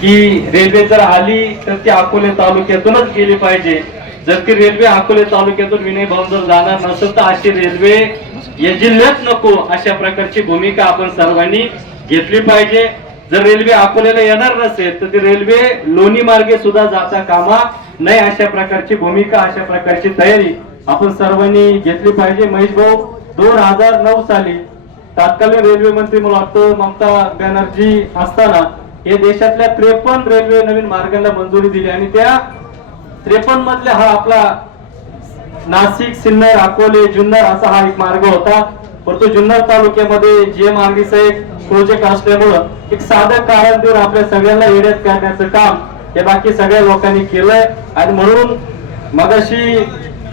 की रेल्वे जर आली तर ती अकोले तालुक्यातूनच गेली पाहिजे. जर ती रेल्वे अकोले तालुक्यातून विनय भाऊ जर जाणार नसेल तर अशी रेल्वे या जिल्ह्यात नको, अशा प्रकारची भूमिका आपण सर्वांनी घेतली पाहिजे. जर रेल्वे अकोल्याला येणार नसेल तर ती रेल्वे लोणी मार्गे सुद्धा जाता कामा नाही, अशा प्रकारची भूमिका, अशा प्रकारची तयारी आपण सर्वांनी घेतली पाहिजे. महेश भाऊ 2009 साली तत्कालीन रेल्वे मंत्री मला वाटतं ममता बॅनर्जी असताना हे देशातल्या 53 रेल्वे नवीन मार्गांना मंजुरी दिली आणि त्या 53 मधल्या हा आपला नाशिक, सिन्नर, अकोले, जुन्नर असा हा एक मार्ग होता. परंतु जुन्नर तालुक्यामध्ये जीएमआरडीचं एक प्रोजेक्ट असल्यामुळं एक साधं कारण देऊन आपल्या सगळ्यांना येड्यात करण्याचं काम हे बाकी सगळ्या लोकांनी केलंय. आणि म्हणून मगाशी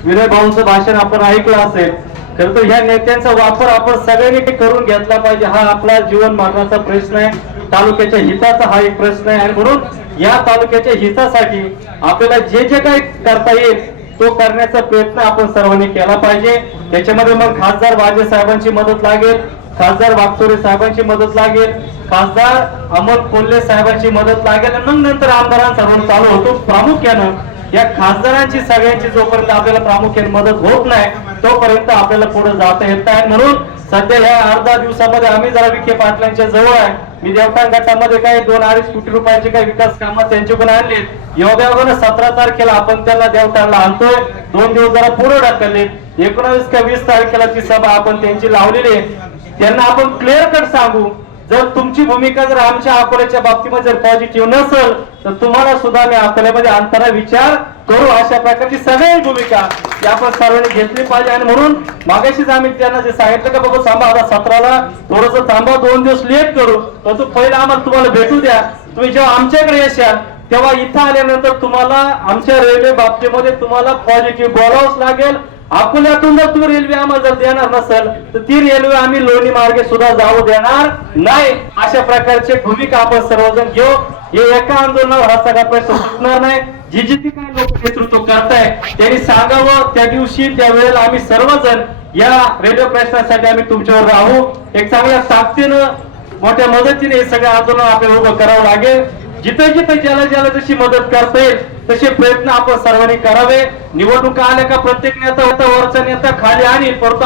विनय भाऊंचं भाषण आपण ऐकलं असेल. खरं तर ह्या नेत्यांचा वापर आपण सगळ्यांनी करून घेतला पाहिजे. हा आपला जीवन मरणाचा प्रश्न आहे, तालुक्याच्या हिताचा हा एक प्रश्न आहे. आणि म्हणून या तालुक्याच्या हितासाठी आपल्याला जे जे काही करता येईल तो करण्याचा प्रयत्न आपण सर्वांनी केला पाहिजे. त्याच्यामध्ये मग खासदार वाजे साहेबांची मदत लागेल, खासदार वागचोरे साहेबांची मदत लागेल, खासदार अमोल कोल्हे साहेबांची मदत लागेल आणि मग नंतर आमदारांचा चालू होतो. प्रामुख्यानं या खासदारांची सगळ्यांची जोपर्यंत आपल्याला प्रामुख्याने मदत होत नाही तोपर्यंत आपल्याला पुढे जाता येत नाही. म्हणून सध्या ह्या अर्धा दिवसामध्ये आम्ही जरा विखे पाटलांच्या जवळ आहे. मी देवठाण गटामध्ये काही 2-2.5 कोटी रुपयाचे काही विकास कामं त्यांच्याकडून आणले. योगायोगानं 17 तारखेला आपण त्यांना देवठाणला आणतोय. 2 दिवस जरा पुढे ढकलले. 19 का 20 तारखेला ती सभा आपण त्यांची लावलेली आहे. त्यांना आपण क्लिअर कट सांगू, जर तुमची भूमिका जर आमच्या अकोल्याच्या बाबतीमध्ये जर पॉझिटिव्ह नसेल तर तुम्हाला सुद्धा मी अकोल्यामध्ये आणताना विचार करू. अशा प्रकारची सगळी भूमिका आपण सर्वांनी घेतली पाहिजे. आणि म्हणून मागाशीच आम्ही त्यांना जे सांगितलं का बाबा थांबा, आता 17ला थोडस थांबा, 2 दिवस लेट करू, परंतु पहिला आम्हाला तुम्हाला भेटू द्या. तुम्ही जेव्हा आमच्याकडे येशाल तेव्हा इथं आल्यानंतर तुम्हाला आमच्या रेल्वे बाबतीमध्ये तुम्हाला पॉझिटिव्ह बोलावंच लागेल. अकोल्यातून जर तुम्ही रेल्वे आम्हाला जर देणार नसेल तर ती रेल्वे आम्ही लोणी मार्गे सुद्धा जाऊ देणार नाही. अशा प्रकारची भूमिका आपण सर्वजण घेऊ. हे एका आंदोलनावर हा सगळा प्रश्न सुटणार नाही. जी जी काही लोक नेतृत्व करताय त्यांनी सांगावं, त्या दिवशी त्या वेळेला आम्ही सर्वजण या रेल्वे प्रश्नासाठी आम्ही तुमच्यावर राहू. एक चांगल्या ताकदीनं मोठ्या मदतीने हे सगळं आंदोलन आपल्याला उभं करावं लागेल. जिथे जिथे ज्याला ज्याला जशी मदत करता येईल तसे प्रयत्न आपण सर्वांनी करावे. निवडणुका आल्या का प्रत्येक नेता वरचा नेता खाली आणील, परंतु